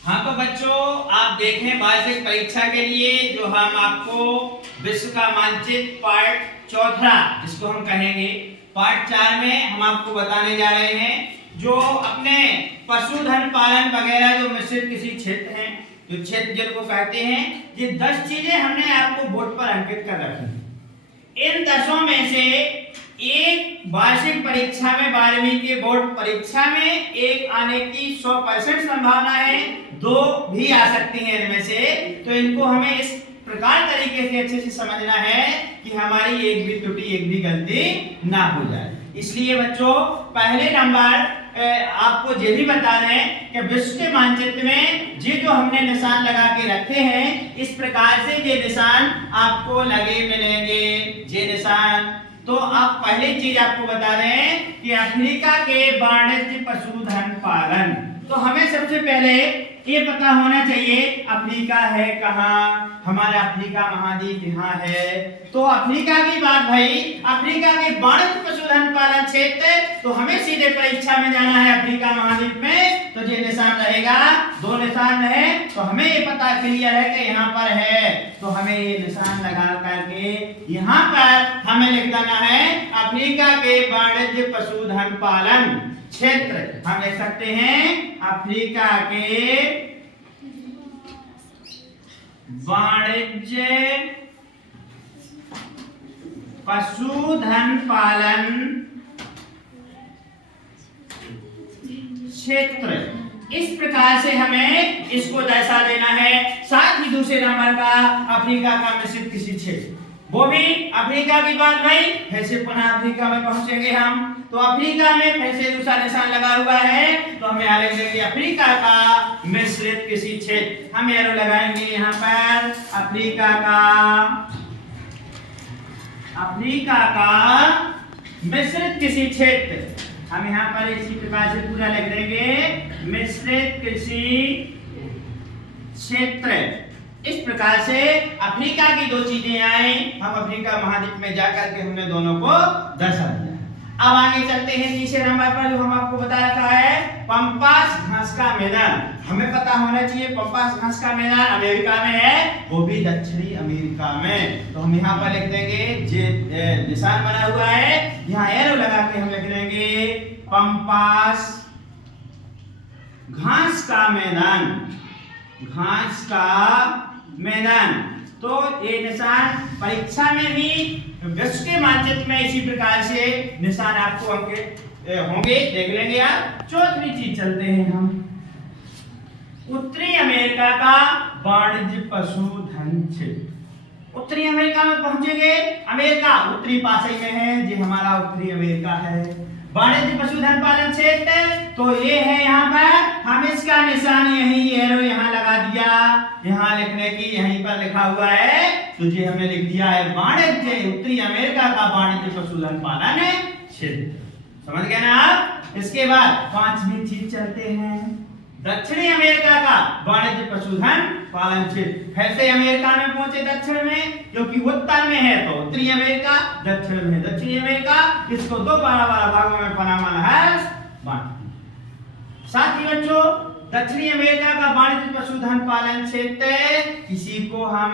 हाँ तो बच्चों, आप देखें वार्षिक परीक्षा के लिए जो हम आपको विश्व का मानचित्र पार्ट चौथा, जिसको हम कहेंगे पार्ट 4 में हम आपको बताने जा रहे हैं। जो अपने पशुधन पालन वगैरह जो मिश्रित कृषि क्षेत्र हैं, जो क्षेत्र जिनको कहते हैं, ये 10 चीजें हमने आपको बोर्ड पर अंकित कर रखी। इन 10 में से एक वार्षिक परीक्षा में 12वीं के बोर्ड परीक्षा में एक आने की 100% संभावना है, 2 भी आ सकती हैं इनमें से। तो इनको हमें इस प्रकार तरीके से अच्छे से समझना है कि हमारी एक भी त्रुटि, एक भी गलती ना हो जाए। इसलिए बच्चों, पहले नंबर आपको ये भी बता दें कि विश्व के मानचित्र में ये जो हमने निशान लगा के रखे हैं, इस प्रकार से ये निशान आपको लगे मिलेंगे। ये निशान तो आप पहली चीज आपको बता रहे हैं कि अफ्रीका के वाणिज्य पशुधन पालन। तो हमें सबसे पहले ये पता होना चाहिए अफ्रीका है कहाँ, हमारा अफ्रीका महाद्वीप यहाँ है। तो अफ्रीका की बात भाई, अफ्रीका के वाणिज्य पशुधन पालन क्षेत्र, तो हमें सीधे परीक्षा में जाना है अफ्रीका महाद्वीप में। तो ये निशान रहेगा, 2 निशान है, तो हमें ये पता क्लियर है कि यहाँ पर है। तो हमें ये निशान लगा करके यहाँ पर हमें लिख देना है अफ्रीका के वाणिज्य पशुधन पालन क्षेत्र। हम लिख सकते हैं अफ्रीका के वाणिज्य पशुधन पालन क्षेत्र। इस प्रकार से हमें इसको दर्शा देना है। साथ ही दूसरे नंबर का अफ्रीका का मिश्रित कृषि क्षेत्र, वो भी अफ्रीका की बात भाई, फिर से पुनः अफ्रीका में पहुंचेंगे हम। तो अफ्रीका में फिर से दूसरा निशान लगा हुआ है, तो हम यहाँ लिख देंगे अफ्रीका का मिश्रित कृषि क्षेत्र। हम एरो लगाएंगे यहाँ पर अफ्रीका का मिश्रित कृषि क्षेत्र। हम यहाँ पर इसी प्रकार से पूरा लिख देंगे मिश्रित कृषि क्षेत्र। इस प्रकार से अफ्रीका की 2 चीजें आए, हम अफ्रीका महाद्वीप में जाकर के हमने दोनों को दर्शा दिया। अब आगे चलते हैं तीसरे नंबर पर, जो हम आपको बता रखा है पंपास घास का मैदान। हमें पता होना चाहिए पंपास घास का मैदान अमेरिका में है, वो भी दक्षिणी अमेरिका में। तो हम यहाँ पर लिख देंगे, जे निशान बना हुआ है, यहाँ एरो लगा के हम लिख देंगे पंपास घास का मैदान, घास का मैदान। तो ये निशान परीक्षा में भी विश्व के मानचित्र में इसी प्रकार से निशान आपको होंगे, देख लेंगे आप। चौथी चीज चलते हैं हम, उत्तरी अमेरिका का वाणिज्य पशुधन क्षेत्र। उत्तरी अमेरिका में पहुंचेंगे, अमेरिका उत्तरी पास में है, जी हमारा उत्तरी अमेरिका है। वाणिज्य पशुधन पालन क्षेत्र तो ये है यहाँ पर, हम इसका निशान यही एरो यहाँ लगा दिया, यहाँ लिखने की यहीं पर लिखा हुआ है, तो ये हमने लिख दिया है वाणिज्य, उत्तरी अमेरिका का वाणिज्य पशुधन पालन क्षेत्र। समझ गए ना आप। इसके बाद 5वीं चीज चलते हैं, दक्षिणी अमेरिका का वाणिज्य पशुधन पालन क्षेत्र। फिर से अमेरिका में पहुंचे दक्षिण में, जो कि उत्तर में है, तो उत्तरी अमेरिका, दक्षिण में दक्षिणी अमेरिका। इसको 2 बड़ा भागों में पनामा नहर बांट। साथ ही बच्चों, दक्षिणी अमेरिका का वाणिज्य पशुधन पालन क्षेत्र, इसी को हम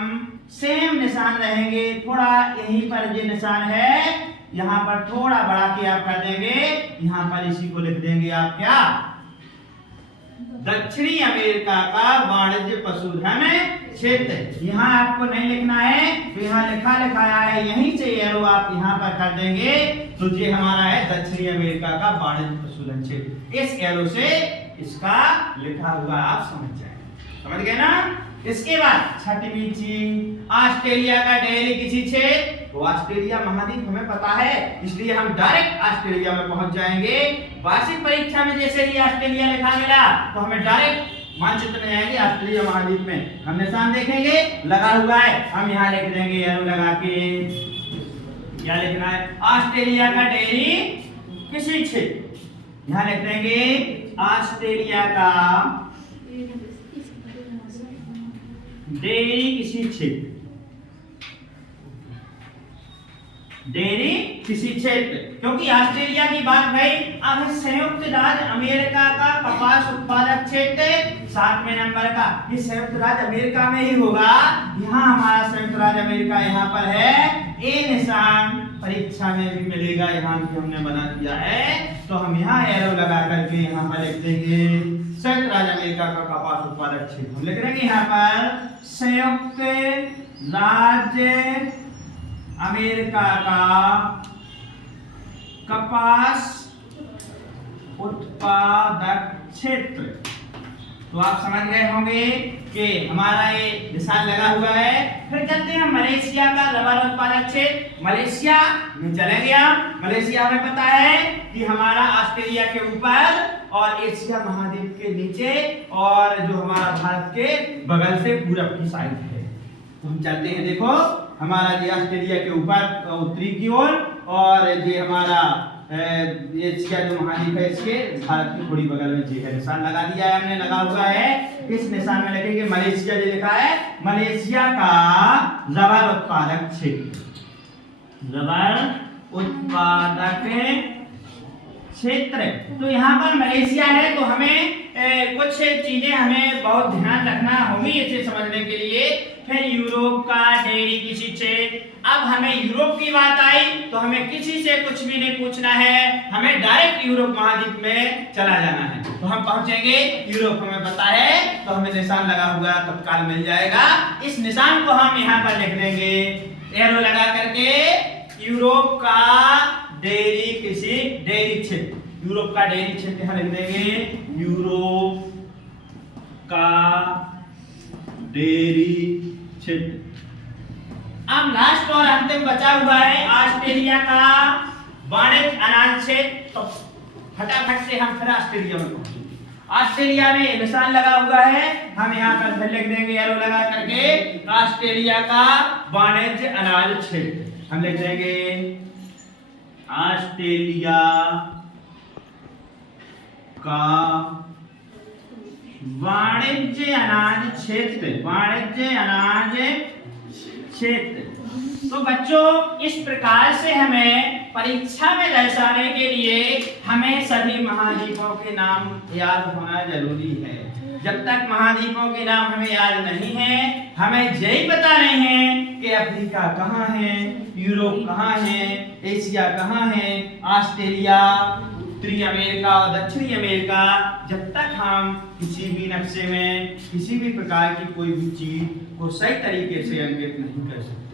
सेम निशान रहेंगे, थोड़ा यहीं पर ये निशान है, यहाँ पर थोड़ा बढ़ा के आप कर देंगे, यहाँ पर इसी को लिख देंगे आप क्या, दक्षिणी अमेरिका का वाणिज्य पशुधन क्षेत्र। यहाँ आपको नहीं लिखना है, तो यहाँ लिखा है, यहीं से एरो आप यहाँ पर कर देंगे, तो ये हमारा है दक्षिणी अमेरिका का वाणिज्य पशुधन क्षेत्र। इस एरो से इसका लिखा हुआ आप समझ जाए, समझ गए ना। इसके बाद 6वीं चीज, ऑस्ट्रेलिया का डेयरी कृषि क्षेत्र। तो ऑस्ट्रेलिया महाद्वीप हमें पता है, इसलिए हम डायरेक्ट ऑस्ट्रेलिया में पहुंच जाएंगे। वार्षिक परीक्षा में जैसे ही ऑस्ट्रेलिया लिखा मिला, तो हमें डायरेक्ट मानचित्र में जाएंगे, ऑस्ट्रेलिया महाद्वीप में हम निशान देखेंगे लगा हुआ है, हम यहाँ लिख देंगे एरो लगा के, क्या लिखना है, ऑस्ट्रेलिया का डेयरी कृषि क्षेत्र। यहाँ लिख देंगे ऑस्ट्रेलिया का डेयरी कृषि क्षेत्र, डेयरी कृषि क्षेत्र। क्योंकि ऑस्ट्रेलिया की बात भाई, अब संयुक्त राज्य अमेरिका का कपास उत्पादक क्षेत्र, 7वें नंबर का ये संयुक्त राज्य अमेरिका में ही होगा। यहाँ हमारा संयुक्त राज्य अमेरिका यहाँ पर है। ए निशान परीक्षा में भी मिलेगा, यहाँ भी हमने बना दिया है। तो हम यहाँ एरो लगा करके यहाँ पर लिख देंगे संयुक्त राज्य अमेरिका का कपास उत्पादक क्षेत्र। हम लिख देंगे यहाँ पर संयुक्त राज्य अमेरिका का कपास उत्पादक क्षेत्र। तो आप समझ गए होंगे कि हमारा ये निशान लगा हुआ है। फिर चलते हैं मलेशिया का रबर उत्पादक क्षेत्र। मलेशिया में चलेंगे हम। मलेशिया हमें पता है कि हमारा ऑस्ट्रेलिया के ऊपर और एशिया महाद्वीप के नीचे और जो हमारा भारत के बगल से पूरब की साइड है। तो हम चलते हैं, देखो हमारा ये ऑस्ट्रेलिया के ऊपर उत्तरी की ओर और ये हमारा एशिया जो महाद्वीप है इसके भारत की थोड़ी बगल में जी है। निशान लगा दिया है हमने, लगा हुआ है। इस निशान में लिखेंगे मलेशिया, जो लिखा है मलेशिया का रबर उत्पादक क्षेत्र, रबर उत्पादक क्षेत्र। तो यहाँ पर मलेशिया है तो हमें कुछ चीजें हमें बहुत ध्यान रखना होगी इसे समझने के लिए। फिर यूरोप का डेयरी कृषि क्षेत्र। अब हमें यूरोप की बात आई तो हमें किसी से कुछ भी नहीं पूछना है, हमें डायरेक्ट यूरोप महाद्वीप में चला जाना है। तो हम पहुंचेंगे यूरोप, हमें पता है तो हमें निशान लगा हुआ तत्काल मिल जाएगा। इस निशान को हम यहाँ पर लिख देंगे एरो लगा करके यूरोप का डेयरी कृषि डेयरी क्षेत्र। यूरोप का डेयरी क्षेत्र यहाँ लिख देंगे यूरोप का डेयरी क्षेत्र। अब लास्ट और अंतिम बचा हुआ है ऑस्ट्रेलिया का वाणिज्य अनाज क्षेत्र। तो फटाफट से हम फिर ऑस्ट्रेलिया में पहुंचेंगे। ऑस्ट्रेलिया में निशान लगा हुआ है, हम यहाँ पर फिर लिख देंगे एरो लगा करके ऑस्ट्रेलिया का वाणिज्य अनाज क्षेत्र। हम लिख देंगे ऑस्ट्रेलिया का वाणिज्य अनाज क्षेत्र, वाणिज्य अनाज क्षेत्र। तो बच्चों इस प्रकार से हमें परीक्षा में दर्शाने के लिए हमें सभी महाद्वीपों के नाम याद होना जरूरी है। जब तक महाद्वीपों के नाम हमें याद नहीं है, हमें यही पता नहीं है कि अफ्रीका कहाँ है, यूरोप कहाँ है, एशिया कहाँ है, ऑस्ट्रेलिया, उत्तरी अमेरिका और दक्षिणी अमेरिका, जब तक हम किसी भी नक्शे में किसी भी प्रकार की कोई भी चीज को सही तरीके से अंकित नहीं कर सकते।